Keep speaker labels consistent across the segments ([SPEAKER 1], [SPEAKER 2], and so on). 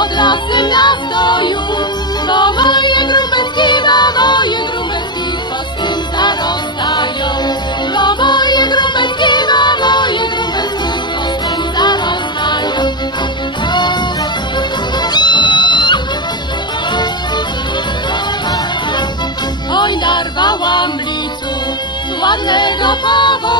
[SPEAKER 1] Pod lasem na stoju, bo moje grumeczki, bo moje grumeczki kwasem zarostają. Bo moje grumeczki, bo moje grumeczki kwasem zarostają. Oj, narwałam licu ładnego powoju.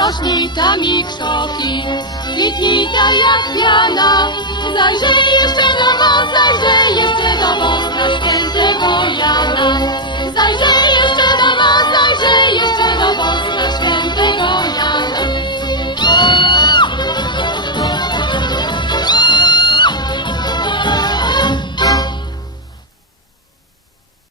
[SPEAKER 1] Rośnita mi krzoki, kwitnita jak piana. Zajrzyj jeszcze na święta